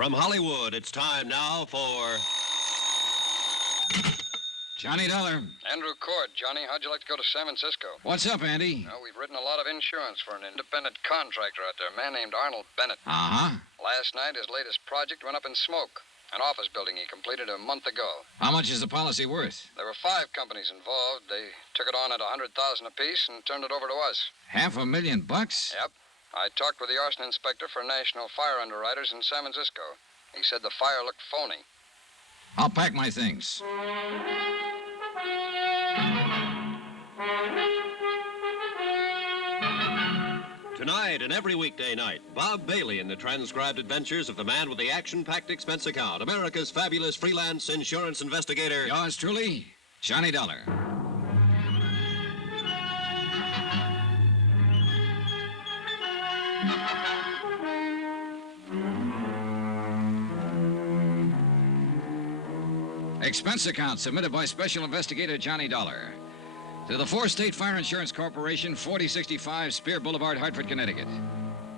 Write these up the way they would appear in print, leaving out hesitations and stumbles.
From Hollywood, it's time now for... Johnny Dollar. Andrew Cord. Johnny, how'd you like to go to San Francisco? What's up, Andy? Well, we've written a lot of insurance for an independent contractor out there, a man named Arnold Bennett. Uh-huh. Last night, his latest project went up in smoke. An office building he completed a month ago. How much is the policy worth? There were 5 companies involved. They took it on at $100,000 apiece and turned it over to us. $500,000? Yep. I talked with the arson inspector for National Fire Underwriters in San Francisco. He said the fire looked phony. I'll pack my things. Tonight and every weekday night, Bob Bailey in the transcribed adventures of the man with the action-packed expense account, America's fabulous freelance insurance investigator. Yours truly, Johnny Dollar. Expense account submitted by Special Investigator Johnny Dollar to the 4-State Fire Insurance Corporation, 4065 Spear Boulevard, Hartford, Connecticut.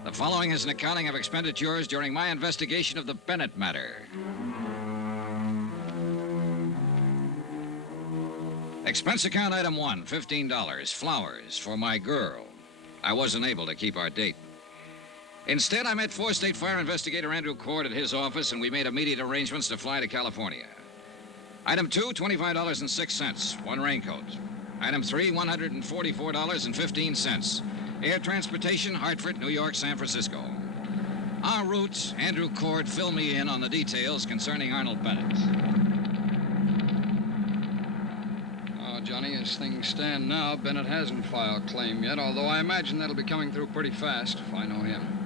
The following is an accounting of expenditures during my investigation of the Bennett matter. Expense account item 1, $15, flowers for my girl. I wasn't able to keep our date. Instead, I met 4-State Fire Investigator Andrew Cord at his office, and we made immediate arrangements to fly to California. Item 2, $25.06, one raincoat. Item 3, $144.15. Air transportation, Hartford, New York, San Francisco. En route, Andrew Cord filled me in on the details concerning Arnold Bennett. Oh, Johnny, as things stand now, Bennett hasn't filed claim yet, although I imagine that'll be coming through pretty fast if I know him.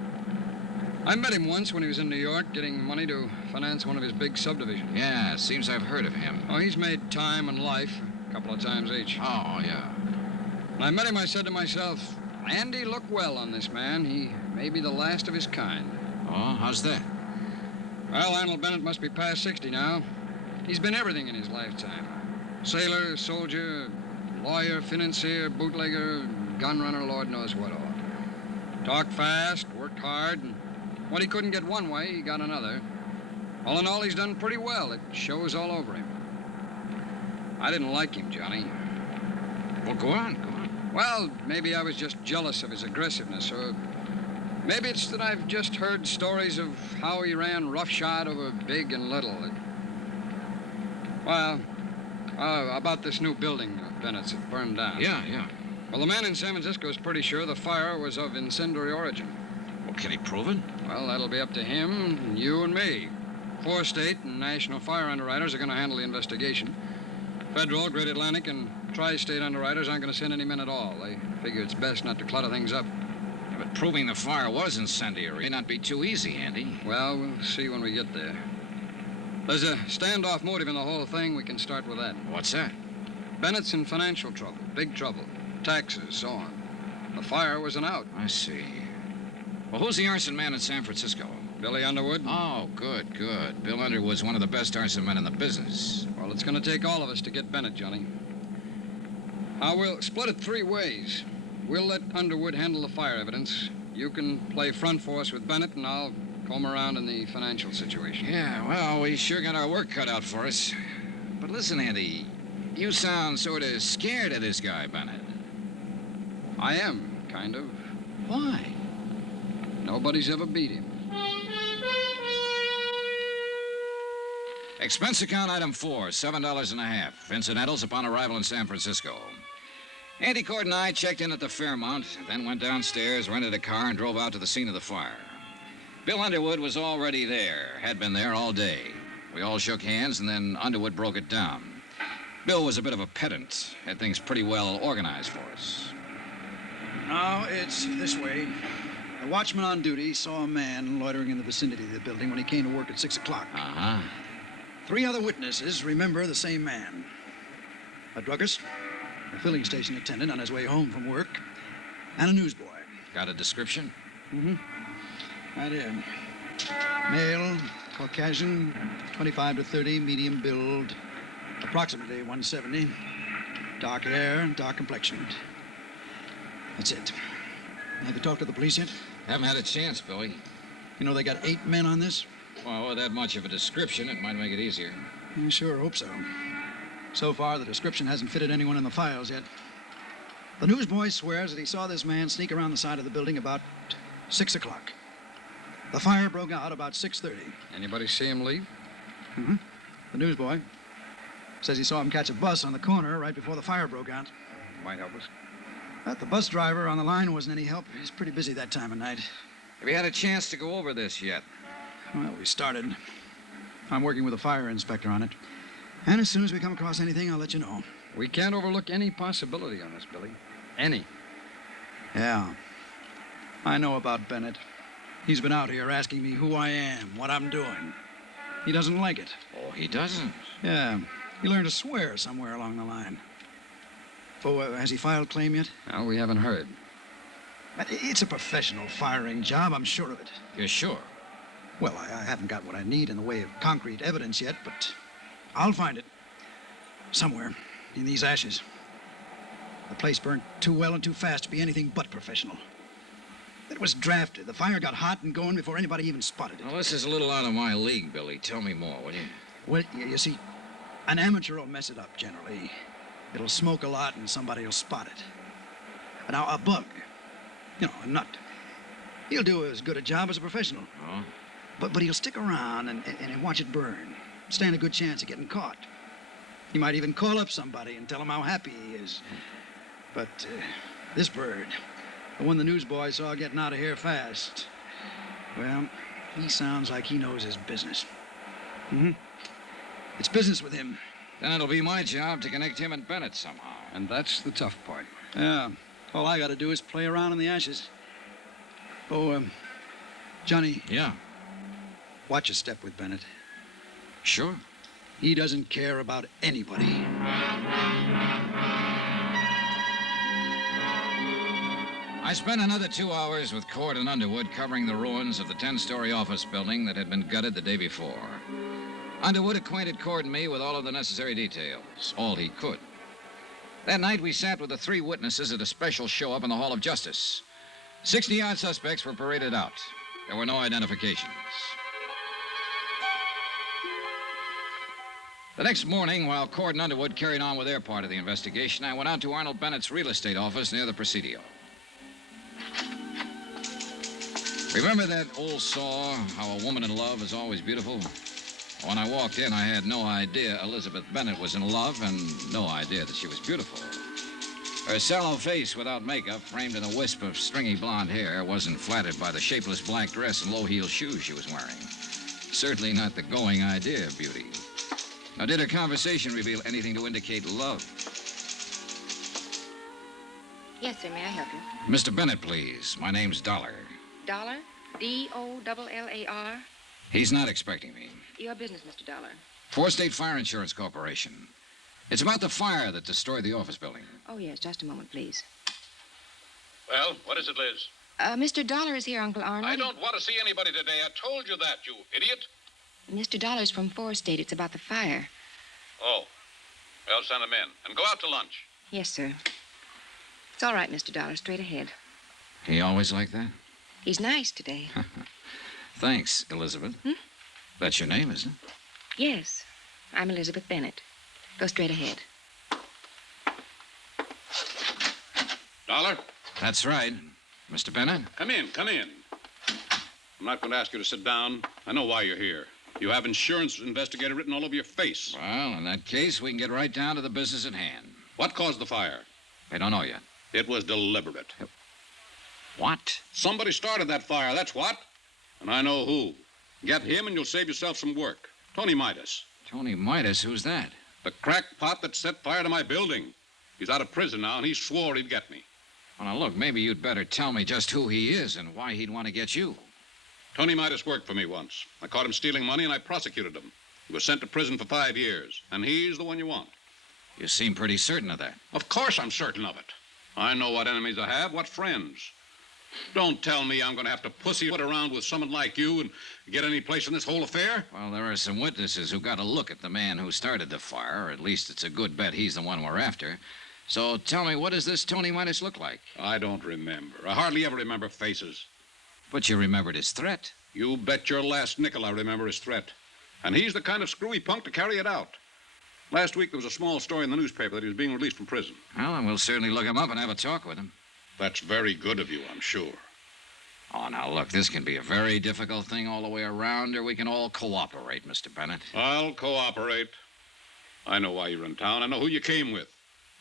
I met him once when he was in New York getting money to finance one of his big subdivisions. Yeah, seems I've heard of him. Oh, he's made time and life a couple of times each. Oh, yeah. When I met him, I said to myself, Andy, look well on this man. He may be the last of his kind. Oh, how's that? Well, Arnold Bennett must be past 60 now. He's been everything in his lifetime. Sailor, soldier, lawyer, financier, bootlegger, gun runner, Lord knows what all. Talked fast, worked hard, and what he couldn't get one way, he got another. All in all, he's done pretty well. It shows all over him. I didn't like him, Johnny. Well, go on. Well, maybe I was just jealous of his aggressiveness, or maybe it's that I've just heard stories of how he ran roughshod over big and little. About this new building of Bennett's that burned down. Yeah. Well, the man in San Francisco is pretty sure the fire was of incendiary origin. Well, can he prove it? Well, that'll be up to him, you and me. 4-State and National Fire Underwriters are going to handle the investigation. Federal, Great Atlantic, and Tri-State Underwriters aren't going to send any men at all. They figure it's best not to clutter things up. Yeah, but proving the fire was incendiary may not be too easy, Andy. Well, we'll see when we get there. There's a standoff motive in the whole thing. We can start with that. What's that? Bennett's in financial trouble, big trouble, taxes, so on. The fire was an out. I see. Well, who's the arson man in San Francisco? Billy Underwood? Oh, good. Bill Underwood's one of the best arson men in the business. Well, it's going to take all of us to get Bennett, Johnny. Now, we'll split it 3 ways. We'll let Underwood handle the fire evidence. You can play front force with Bennett, and I'll comb around in the financial situation. Yeah, well, we sure got our work cut out for us. But listen, Andy, you sound sort of scared of this guy, Bennett. I am, kind of. Why? Nobody's ever beat him. Expense account item 4, $7.50. Incidentals upon arrival in San Francisco. Andy Cord and I checked in at the Fairmont, then went downstairs, rented a car, and drove out to the scene of the fire. Bill Underwood was already there, had been there all day. We all shook hands, and then Underwood broke it down. Bill was a bit of a pedant, had things pretty well organized for us. Now, it's this way. The watchman on duty saw a man loitering in the vicinity of the building when he came to work at 6 o'clock. Uh-huh. 3 other witnesses remember the same man. A druggist, a filling station attendant on his way home from work, and a newsboy. Got a description? Mm-hmm. I did. Male, Caucasian, 25 to 30, medium build, approximately 170. Dark hair, dark complexioned. That's it. Have you talked to the police yet? Haven't had a chance, Billy. You know they got 8 men on this? Well, with that much of a description, it might make it easier. I sure hope so. So far, the description hasn't fitted anyone in the files yet. The newsboy swears that he saw this man sneak around the side of the building about 6 o'clock. The fire broke out about 6:30. Anybody see him leave? Mm-hmm. The newsboy says he saw him catch a bus on the corner right before the fire broke out. Might help us. But the bus driver on the line wasn't any help. He's pretty busy that time of night. Have you had a chance to go over this yet? Well, we started. I'm working with a fire inspector on it. And as soon as we come across anything, I'll let you know. We can't overlook any possibility on this, Billy. Any. Yeah. I know about Bennett. He's been out here asking me who I am, what I'm doing. He doesn't like it. Oh, he doesn't? Yeah. He learned to swear somewhere along the line. Oh, has he filed claim yet? No, we haven't heard. But it's a professional firing job, I'm sure of it. You're sure? Well, I haven't got what I need in the way of concrete evidence yet, but I'll find it. Somewhere in these ashes. The place burned too well and too fast to be anything but professional. It was drafted. The fire got hot and going before anybody even spotted it. Well, this is a little out of my league, Billy. Tell me more, will you? Well, you see, an amateur will mess it up generally. It'll smoke a lot and somebody will spot it. Now, a bug, a nut, he'll do as good a job as a professional. Oh? But he'll stick around and watch it burn. Stand a good chance of getting caught. He might even call up somebody and tell him how happy he is. But this bird, the one the newsboy saw getting out of here fast, well, he sounds like he knows his business. Mm-hmm. It's business with him. Then it'll be my job to connect him and Bennett somehow. And that's the tough part. Yeah. All I got to do is play around in the ashes. Oh, Johnny. Yeah? Watch your step with Bennett. Sure. He doesn't care about anybody. I spent another 2 hours with Cord and Underwood covering the ruins of the 10-story office building that had been gutted the day before. Underwood acquainted Cord and me with all of the necessary details, all he could. That night, we sat with the 3 witnesses at a special show-up in the Hall of Justice. 60-odd suspects were paraded out. There were no identifications. The next morning, while Cord and Underwood carried on with their part of the investigation, I went out to Arnold Bennett's real estate office near the Presidio. Remember that old saw, how a woman in love is always beautiful? When I walked in, I had no idea Elizabeth Bennett was in love and no idea that she was beautiful. Her sallow face without makeup, framed in a wisp of stringy blonde hair, wasn't flattered by the shapeless black dress and low-heeled shoes she was wearing. Certainly not the going idea of beauty. Now, did her conversation reveal anything to indicate love? Yes, sir. May I help you? Mr. Bennett, please. My name's Dollar. Dollar? D-O-L-L-A-R? He's not expecting me. Your business, Mr. Dollar. Four State Fire Insurance Corporation. It's about the fire that destroyed the office building. Oh, yes. Just a moment, please. Well, what is it, Liz? Mr. Dollar is here, Uncle Arnold. I don't want to see anybody today. I told you that, you idiot. Mr. Dollar's from 4 State. It's about the fire. Oh. Well, send him in. And go out to lunch. Yes, sir. It's all right, Mr. Dollar. Straight ahead. He always like that? He's nice today. Thanks, Elizabeth. That's your name, isn't it? Yes. I'm Elizabeth Bennett. Go straight ahead. Dollar? That's right. Mr. Bennett? Come in, come in. I'm not going to ask you to sit down. I know why you're here. You have insurance investigator written all over your face. Well, in that case, we can get right down to the business at hand. What caused the fire? I don't know yet. It was deliberate. What? Somebody started that fire, that's what. And I know who. Get him and you'll save yourself some work. Tony Midas. Tony Midas? Who's that? The crackpot that set fire to my building. He's out of prison now, and he swore he'd get me. Well, now, look, maybe you'd better tell me just who he is and why he'd want to get you. Tony Midas worked for me once. I caught him stealing money, and I prosecuted him. He was sent to prison for 5 years, and he's the one you want. You seem pretty certain of that. Of course I'm certain of it. I know what enemies I have, what friends. Don't tell me I'm going to have to pussyfoot around with someone like you and get any place in this whole affair. Well, there are some witnesses who got a look at the man who started the fire, or at least it's a good bet he's the one we're after. So tell me, what does this Tony Midas look like? I don't remember. I hardly ever remember faces. But you remembered his threat. You bet your last nickel I remember his threat. And he's the kind of screwy punk to carry it out. Last week there was a small story in the newspaper that he was being released from prison. Well, then we'll certainly look him up and have a talk with him. That's very good of you, I'm sure. Oh, now, look, this can be a very difficult thing all the way around, or we can all cooperate, Mr. Bennett. I'll cooperate. I know why you're in town. I know who you came with.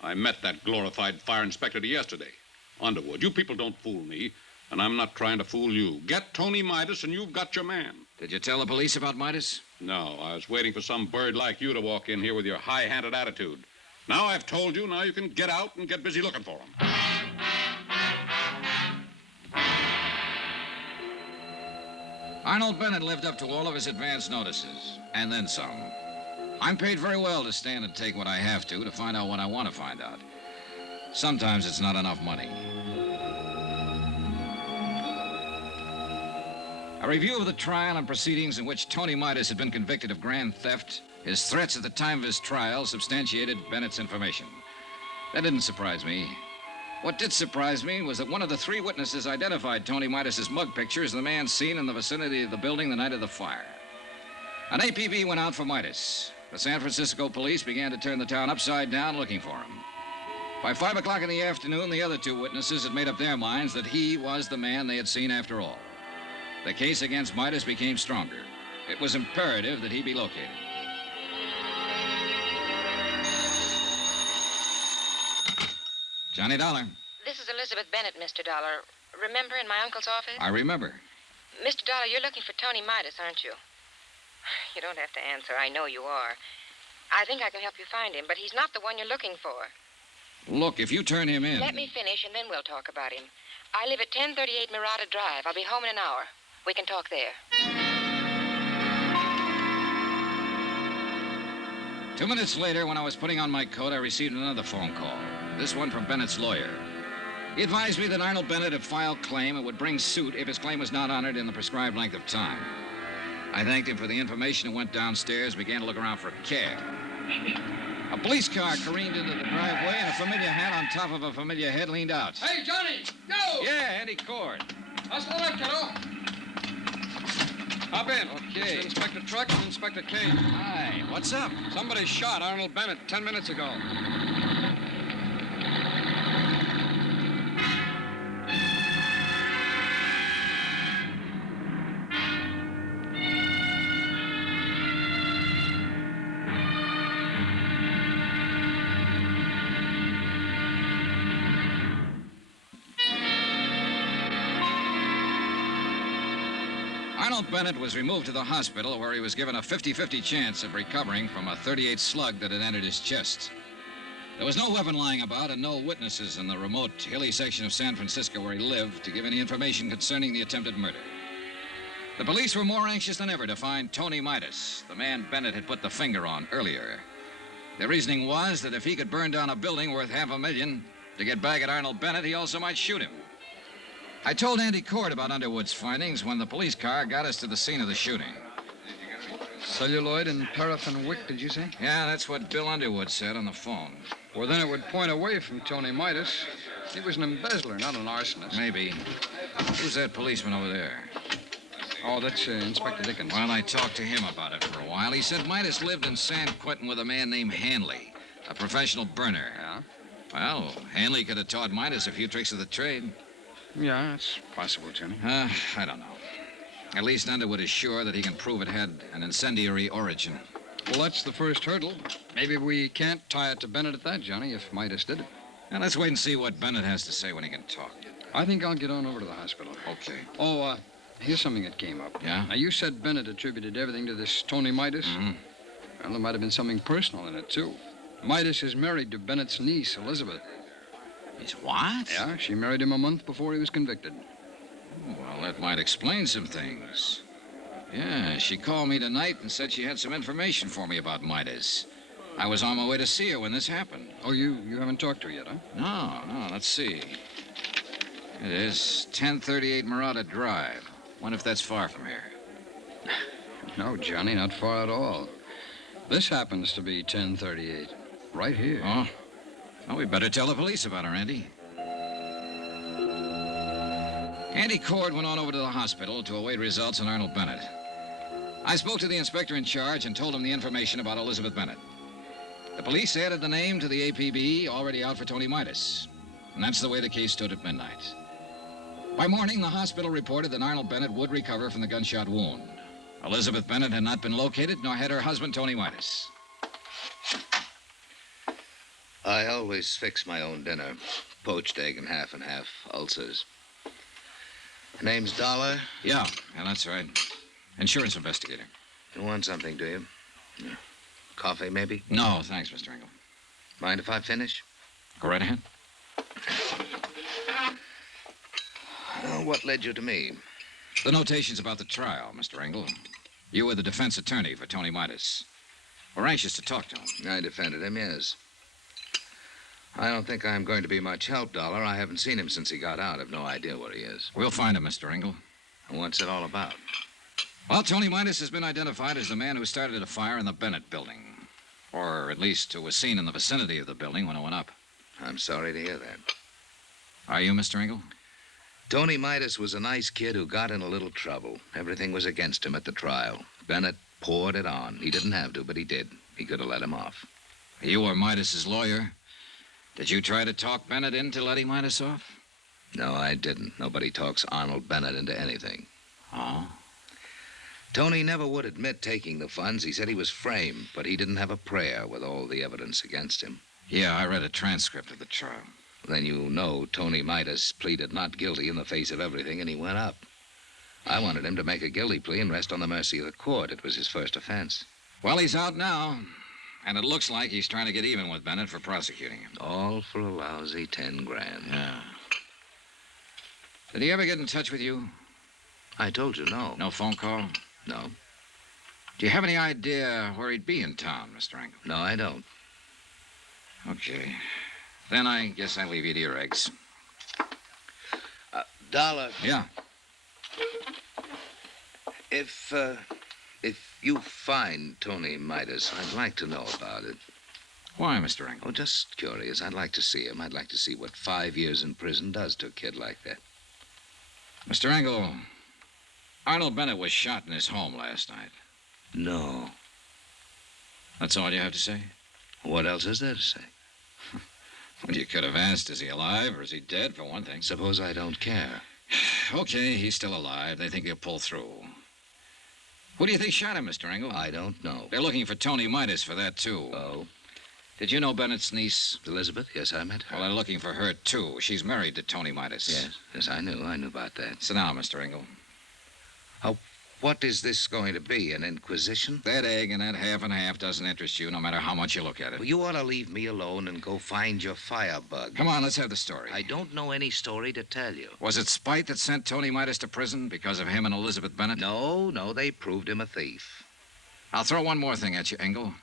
I met that glorified fire inspector yesterday. Underwood, you people don't fool me, and I'm not trying to fool you. Get Tony Midas, and you've got your man. Did you tell the police about Midas? No, I was waiting for some bird like you to walk in here with your high-handed attitude. Now I've told you, now you can get out and get busy looking for him. Arnold Bennett lived up to all of his advance notices, and then some. I'm paid very well to stand and take what I have to find out what I want to find out. Sometimes it's not enough money. A review of the trial and proceedings in which Tony Midas had been convicted of grand theft, his threats at the time of his trial substantiated Bennett's information. That didn't surprise me. What did surprise me was that one of the three witnesses identified Tony Midas's mug picture as the man seen in the vicinity of the building the night of the fire. An APB went out for Midas. The San Francisco police began to turn the town upside down looking for him. By 5 o'clock in the afternoon, the other two witnesses had made up their minds that he was the man they had seen after all. The case against Midas became stronger. It was imperative that he be located. Johnny Dollar. This is Elizabeth Bennett, Mr. Dollar. Remember in my uncle's office? I remember. Mr. Dollar, you're looking for Tony Midas, aren't you? You don't have to answer. I know you are. I think I can help you find him, but he's not the one you're looking for. Look, if you turn him in... Let me finish, and then we'll talk about him. I live at 1038 Murata Drive. I'll be home in an hour. We can talk there. 2 minutes later, when I was putting on my coat, I received another phone call. This one from Bennett's lawyer. He advised me that Arnold Bennett had filed claim and would bring suit if his claim was not honored in the prescribed length of time. I thanked him for the information and went downstairs, began to look around for a cab. A police car careened into the driveway, and a familiar hat on top of a familiar head leaned out. Hey, Johnny! Go! Yeah, Andy Cord. Hustle up, kiddo. Hop in. Okay. It's Inspector Truck and Inspector Kane. Hi, what's up? Somebody shot Arnold Bennett 10 minutes ago. Arnold Bennett was removed to the hospital where he was given a 50-50 chance of recovering from a .38 slug that had entered his chest. There was no weapon lying about and no witnesses in the remote, hilly section of San Francisco where he lived to give any information concerning the attempted murder. The police were more anxious than ever to find Tony Midas, the man Bennett had put the finger on earlier. Their reasoning was that if he could burn down a building worth $500,000 to get back at Arnold Bennett, he also might shoot him. I told Andy Cord about Underwood's findings when the police car got us to the scene of the shooting. Celluloid and paraffin wick, did you say? Yeah, that's what Bill Underwood said on the phone. Well, then it would point away from Tony Midas. He was an embezzler, not an arsonist. Maybe. Who's that policeman over there? Oh, that's Inspector Dickens. Well, I talked to him about it for a while. He said Midas lived in San Quentin with a man named Hanley, a professional burner. Yeah? Well, Hanley could have taught Midas a few tricks of the trade. Yeah, it's possible, Johnny. I don't know. At least Underwood is sure that he can prove it had an incendiary origin. Well, that's the first hurdle. Maybe we can't tie it to Bennett at that, Johnny, if Midas did it. Now, let's wait and see what Bennett has to say when he can talk. I think I'll get on over to the hospital. Okay. Oh, here's something that came up. Yeah? Now, you said Bennett attributed everything to this Tony Midas. Mm-hmm. Well, there might have been something personal in it, too. Midas is married to Bennett's niece, Elizabeth. He's what? Yeah, she married him a month before he was convicted. Well, that might explain some things. Yeah, she called me tonight and said she had some information for me about Midas. I was on my way to see her when this happened. Oh, you haven't talked to her yet, huh? No, let's see. It is 1038 Murata Drive. Wonder if that's far from here. No, Johnny, not far at all. This happens to be 1038. Right here. Oh? Well, we better tell the police about her, Andy. Andy Cord went on over to the hospital to await results on Arnold Bennett. I spoke to the inspector in charge and told him the information about Elizabeth Bennett. The police added the name to the APB already out for Tony Midas. And that's the way the case stood at midnight. By morning, the hospital reported that Arnold Bennett would recover from the gunshot wound. Elizabeth Bennett had not been located, nor had her husband, Tony Midas. I always fix my own dinner. Poached egg and half, ulcers. Name's Dollar. Yeah, that's right. Insurance investigator. You want something, do you? Yeah. Coffee, maybe? No, thanks, Mr. Engel. Mind if I finish? Go right ahead. What led you to me? The notations about the trial, Mr. Engel. You were the defense attorney for Tony Midas. We're anxious to talk to him. I defended him, yes. I don't think I'm going to be much help, Dollar. I haven't seen him since he got out. I've no idea where he is. We'll find him, Mr. Engel. What's it all about? Well, Tony Midas has been identified as the man who started a fire in the Bennett building. Or at least who was seen in the vicinity of the building when it went up. I'm sorry to hear that. Are you, Mr. Engel? Tony Midas was a nice kid who got in a little trouble. Everything was against him at the trial. Bennett poured it on. He didn't have to, but he did. He could have let him off. You were Midas's lawyer. Did you try to talk Bennett into letting Midas off? No, I didn't. Nobody talks Arnold Bennett into anything. Oh? Tony never would admit taking the funds. He said he was framed, but he didn't have a prayer with all the evidence against him. Yeah, I read a transcript of the trial. Then you know Tony Midas pleaded not guilty in the face of everything, and he went up. I wanted him to make a guilty plea and rest on the mercy of the court. It was his first offense. Well, he's out now, and it looks like he's trying to get even with Bennett for prosecuting him. All for a lousy 10 grand. Yeah. Did he ever get in touch with you? I told you, no. No phone call? No. Do you have any idea where he'd be in town, Mr. Engel? No, I don't. Okay. Then I guess I leave you to your eggs. Dollar. Yeah. If you find Tony Midas, I'd like to know about it. Why, Mr. Engel? Oh, just curious. I'd like to see him. I'd like to see what 5 years in prison does to a kid like that. Mr. Engel, Arnold Bennett was shot in his home last night. No. That's all you have to say? What else is there to say? Well, you could have asked, is he alive or is he dead, for one thing? Suppose I don't care. Okay, he's still alive. They think he'll pull through. Who do you think shot him, Mr. Engel? I don't know. They're looking for Tony Midas for that, too. Oh? Did you know Bennett's niece? Elizabeth? Yes, I met her. Well, they're looking for her, too. She's married to Tony Midas. Yes, I knew about that. Sit down, Mr. Engel. What is this going to be, an inquisition? That egg and that half and half doesn't interest you, no matter how much you look at it. Well, you ought to leave me alone and go find your firebug. Come on, let's have the story. I don't know any story to tell you. Was it spite that sent Tony Midas to prison because of him and Elizabeth Bennett? No, they proved him a thief. I'll throw one more thing at you, Engel.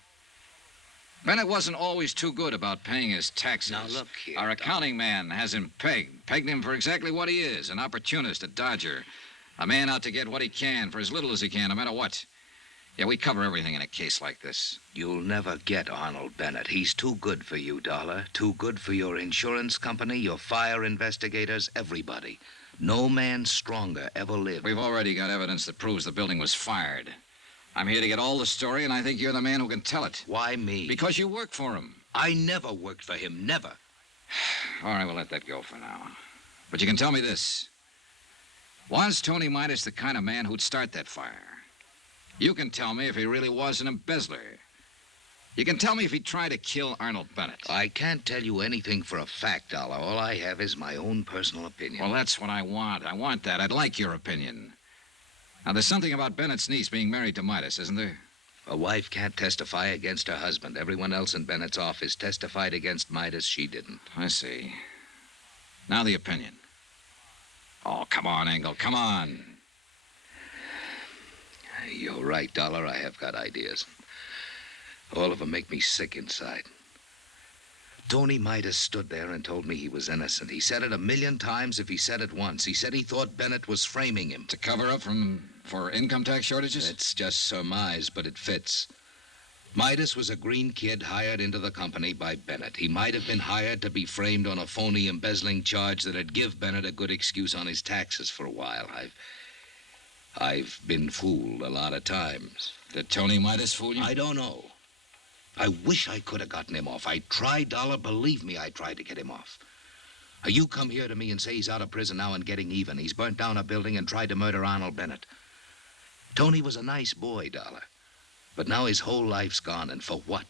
Bennett wasn't always too good about paying his taxes. Now, look here, Our accounting man has him pegged him for exactly what he is, an opportunist, a dodger. A man out to get what he can for as little as he can, no matter what. Yeah, we cover everything in a case like this. You'll never get Arnold Bennett. He's too good for you, Dollar. Too good for your insurance company, your fire investigators, everybody. No man stronger ever lived. We've already got evidence that proves the building was fired. I'm here to get all the story, and I think you're the man who can tell it. Why me? Because you work for him. I never worked for him, never. All right, we'll let that go for now. But you can tell me this. Was Tony Midas the kind of man who'd start that fire? You can tell me if he really was an embezzler. You can tell me if he tried to kill Arnold Bennett. I can't tell you anything for a fact, Dollar. All I have is my own personal opinion. Well, that's what I want. I want that. I'd like your opinion. Now, there's something about Bennett's niece being married to Midas, isn't there? A wife can't testify against her husband. Everyone else in Bennett's office testified against Midas. She didn't. I see. Now the opinion. Oh, come on, Engel, come on. You're right, Dollar. I have got ideas. All of them make me sick inside. Tony Midas stood there and told me he was innocent. He said it 1,000,000 times if he said it once. He said he thought Bennett was framing him. To cover up for income tax shortages? It's just surmise, but it fits. Midas was a green kid hired into the company by Bennett. He might have been hired to be framed on a phony embezzling charge that'd give Bennett a good excuse on his taxes for a while. I've been fooled a lot of times. Did Tony Midas fool you? I don't know. I wish I could have gotten him off. I tried, Dollar. Believe me, I tried to get him off. You come here to me and say he's out of prison now and getting even. He's burnt down a building and tried to murder Arnold Bennett. Tony was a nice boy, Dollar. But now his whole life's gone, and for what?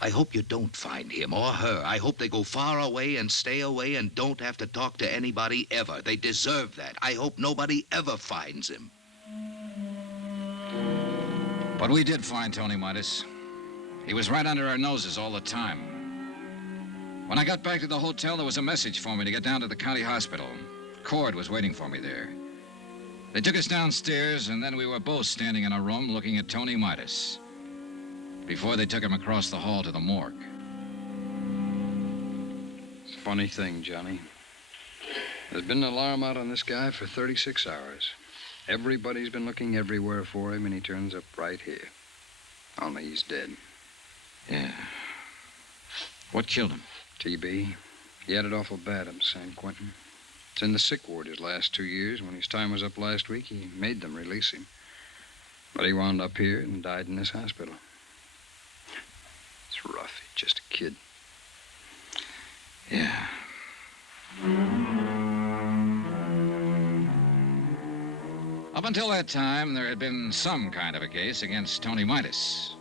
I hope you don't find him or her. I hope they go far away and stay away and don't have to talk to anybody ever. They deserve that. I hope nobody ever finds him. But we did find Tony Midas. He was right under our noses all the time. When I got back to the hotel, there was a message for me to get down to the county hospital. Cord was waiting for me there. They took us downstairs, and then we were both standing in a room looking at Tony Midas before they took him across the hall to the morgue. It's a funny thing, Johnny. There's been an alarm out on this guy for 36 hours. Everybody's been looking everywhere for him, and he turns up right here. Only he's dead. Yeah. What killed him? TB. He had it awful bad up in San Quentin. It's in the sick ward his last 2 years. When his time was up last week, he made them release him. But he wound up here and died in this hospital. It's rough. He's just a kid. Yeah. Up until that time, there had been some kind of a case against Tony Midas.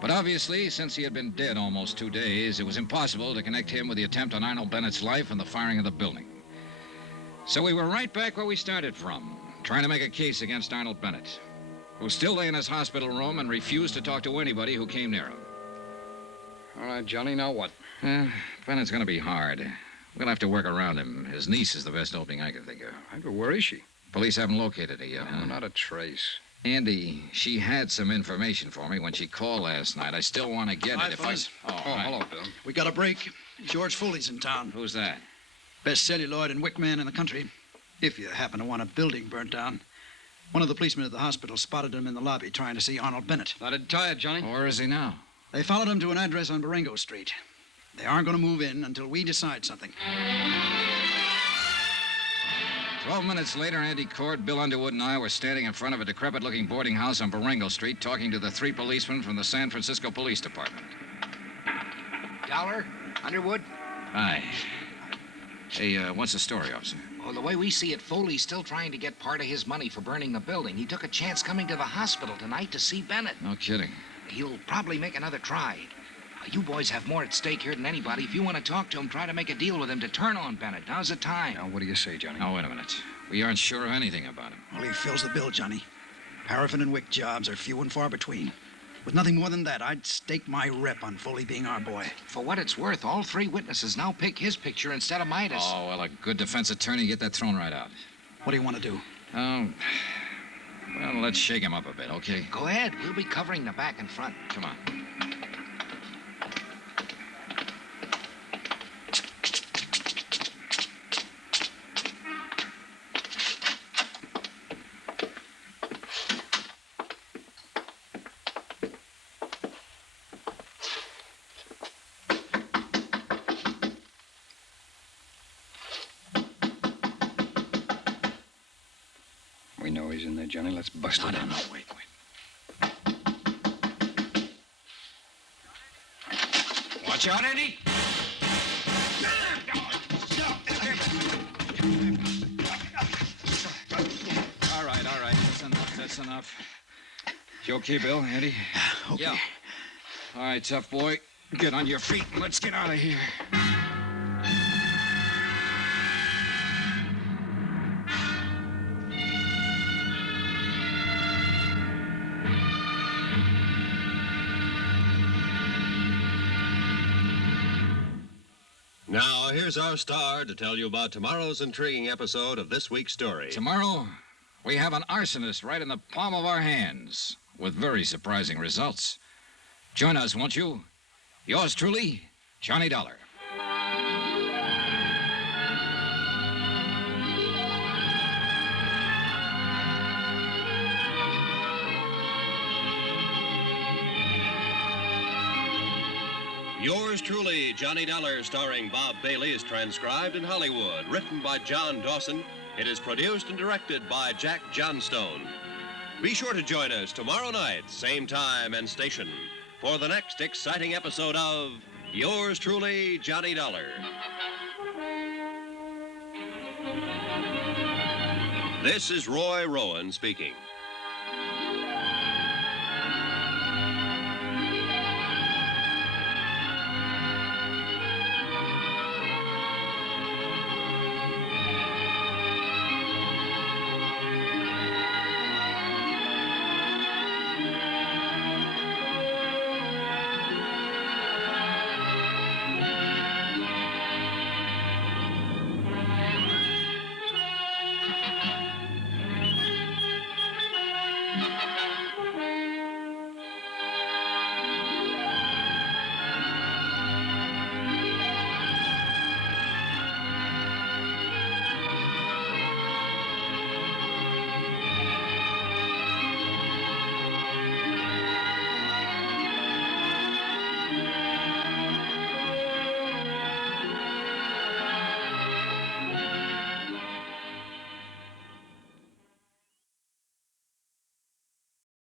But obviously, since he had been dead almost 2 days, it was impossible to connect him with the attempt on Arnold Bennett's life and the firing of the building. So we were right back where we started from, trying to make a case against Arnold Bennett, who still lay in his hospital room and refused to talk to anybody who came near him. All right, Johnny, now what? Bennett's going to be hard. We'll have to work around him. His niece is the best opening I can think of. But where is she? Police haven't located her yet, huh? Not a trace. Andy, she had some information for me when she called last night. I still want to get it if I... Hi. Hello, Bill. We got a break. George Foley's in town. Who's that? Best celluloid and wick man in the country. If you happen to want a building burnt down. One of the policemen at the hospital spotted him in the lobby trying to see Arnold Bennett. That'd tie it, Johnny. Where is he now? They followed him to an address on Baringo Street. They aren't going to move in until we decide something. 12 minutes later, Andy Cord, Bill Underwood, and I were standing in front of a decrepit-looking boarding house on Baringo Street talking to the 3 policemen from the San Francisco Police Department. Dollar? Underwood? Hi. Hey, what's the story, officer? Well, the way we see it, Foley's still trying to get part of his money for burning the building. He took a chance coming to the hospital tonight to see Bennett. No kidding. He'll probably make another try. You boys have more at stake here than anybody. If you want to talk to him, try to make a deal with him to turn on Bennett. Now's the time. Now, what do you say, Johnny? Now, wait a minute. We aren't sure of anything about him. Well, he fills the bill, Johnny. Paraffin and wick jobs are few and far between. With nothing more than that, I'd stake my rep on Foley being our boy. For what it's worth, all 3 witnesses now pick his picture instead of Midas. Oh, well, a good defense attorney, get that thrown right out. What do you want to do? Oh, well, let's shake him up a bit, okay? Go ahead. We'll be covering the back and front. Come on. We know he's in there, Johnny. Let's bust it in. No, wait. Watch out, Andy! All right. That's enough. You okay, Bill, Andy? Okay. Yeah. All right, tough boy. Get on your feet and let's get out of here. Now, here's our star to tell you about tomorrow's intriguing episode of this week's story. Tomorrow, we have an arsonist right in the palm of our hands with very surprising results. Join us, won't you? Yours truly, Johnny Dollar. Yours truly, Johnny Dollar, starring Bob Bailey, is transcribed in Hollywood. Written by John Dawson. It is produced and directed by Jack Johnstone. Be sure to join us tomorrow night, same time and station, for the next exciting episode of Yours truly, Johnny Dollar. This is Roy Rowan speaking.